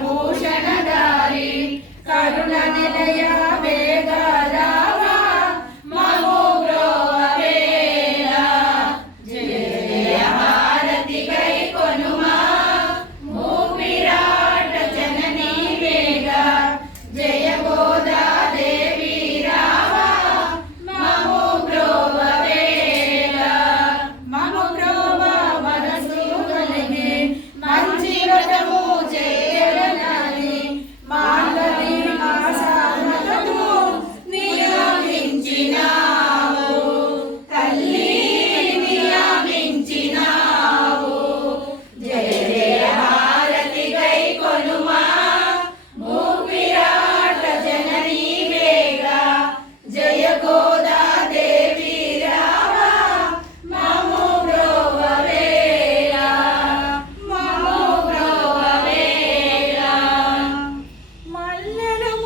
ಭೂಷಣಧಾರಿ ಕರುಣ ನಿಲಯ